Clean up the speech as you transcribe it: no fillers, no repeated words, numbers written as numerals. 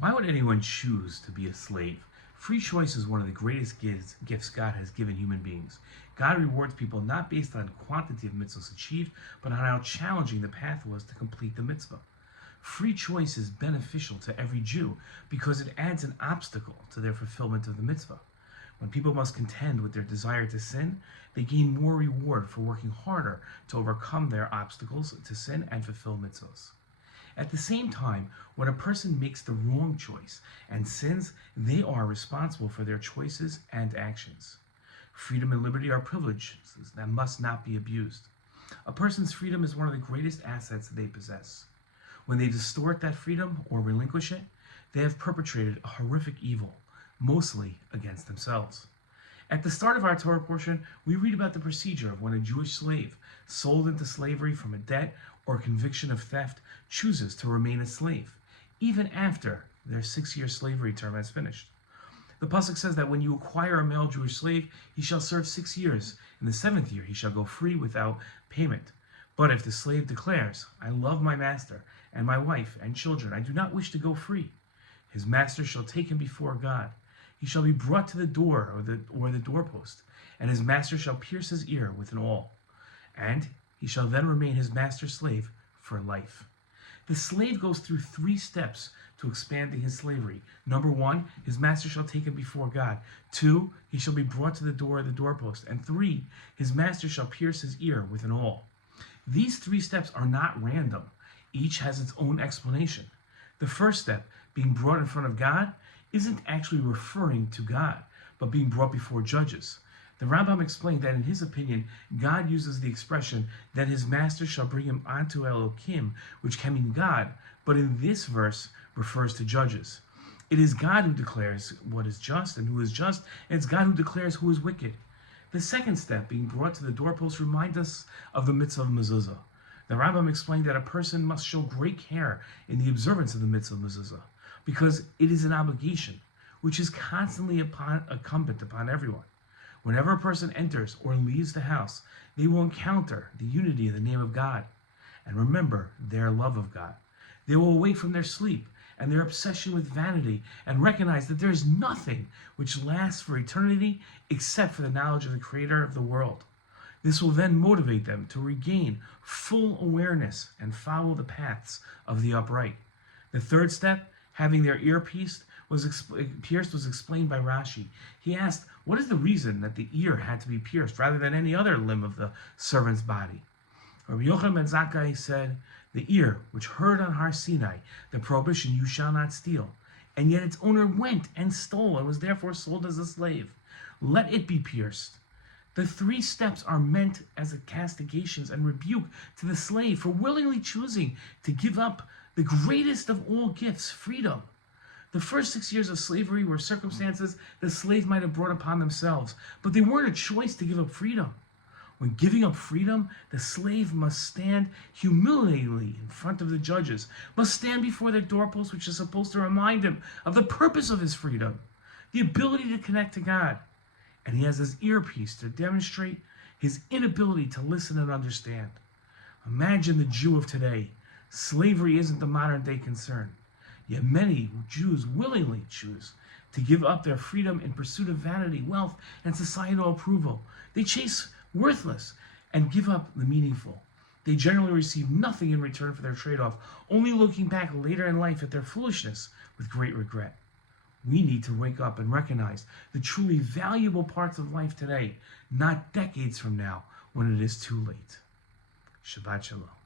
Why would anyone choose to be a slave? Free choice is one of the greatest gifts God has given human beings. God rewards people not based on quantity of mitzvahs achieved, but on how challenging the path was to complete the mitzvah. Free choice is beneficial to every Jew because it adds an obstacle to their fulfillment of the mitzvah. When people must contend with their desire to sin, they gain more reward for working harder to overcome their obstacles to sin and fulfill mitzvahs. At the same time, when a person makes the wrong choice and sins, they are responsible for their choices and actions. Freedom and liberty are privileges that must not be abused. A person's freedom is one of the greatest assets they possess. When they distort that freedom or relinquish it, they have perpetrated a horrific evil, mostly against themselves. At the start of our Torah portion, we read about the procedure of when a Jewish slave, sold into slavery from a debt or conviction of theft, chooses to remain a slave, even after their 6-year slavery term has finished. The pasuk says that when you acquire a male Jewish slave, he shall serve 6 years. In the 7th year, he shall go free without payment. But if the slave declares, I love my master and my wife and children, I do not wish to go free, his master shall take him before God. He shall be brought to the door or the doorpost, and his master shall pierce his ear with an awl, and he shall then remain his master's slave for life. The slave goes through 3 steps to expanding his slavery. Number 1, his master shall take him before God. 2, he shall be brought to the door or the doorpost. And 3, his master shall pierce his ear with an awl. These 3 steps are not random. Each has its own explanation. The first step, being brought in front of God, isn't actually referring to God, but being brought before judges. The Rambam explained that in his opinion, God uses the expression that his master shall bring him unto Elohim, which can mean God, but in this verse refers to judges. It is God who declares what is just and who is just, and it's God who declares who is wicked. The second step, being brought to the doorpost, reminds us of the mitzvah of mezuzah. The Rambam explained that a person must show great care in the observance of the mitzvah of mezuzah, because it is an obligation which is constantly incumbent upon everyone. Whenever a person enters or leaves the house, they will encounter the unity in the name of God and remember their love of God. They will awake from their sleep and their obsession with vanity and recognize that there is nothing which lasts for eternity except for the knowledge of the Creator of the world. This will then motivate them to regain full awareness and follow the paths of the upright. The third step, having their ear pierced, was explained by Rashi. He asked, what is the reason that the ear had to be pierced rather than any other limb of the servant's body? Rabbi Yochanan ben Zakkai said, the ear, which heard on Har Sinai the prohibition, you shall not steal, and yet its owner went and stole and was therefore sold as a slave. Let it be pierced. The 3 steps are meant as a castigations and rebuke to the slave for willingly choosing to give up the greatest of all gifts, freedom. The first 6 years of slavery were circumstances the slave might have brought upon themselves, but they weren't a choice to give up freedom. When giving up freedom, the slave must stand humiliatingly in front of the judges, must stand before their doorpost, which is supposed to remind him of the purpose of his freedom, the ability to connect to God. And he has his earpiece to demonstrate his inability to listen and understand. Imagine the Jew of today. Slavery isn't the modern day concern. Yet many Jews willingly choose to give up their freedom in pursuit of vanity, wealth, and societal approval. They chase worthless and give up the meaningful. They generally receive nothing in return for their trade-off, only looking back later in life at their foolishness with great regret. We need to wake up and recognize the truly valuable parts of life today, not decades from now when it is too late. Shabbat Shalom.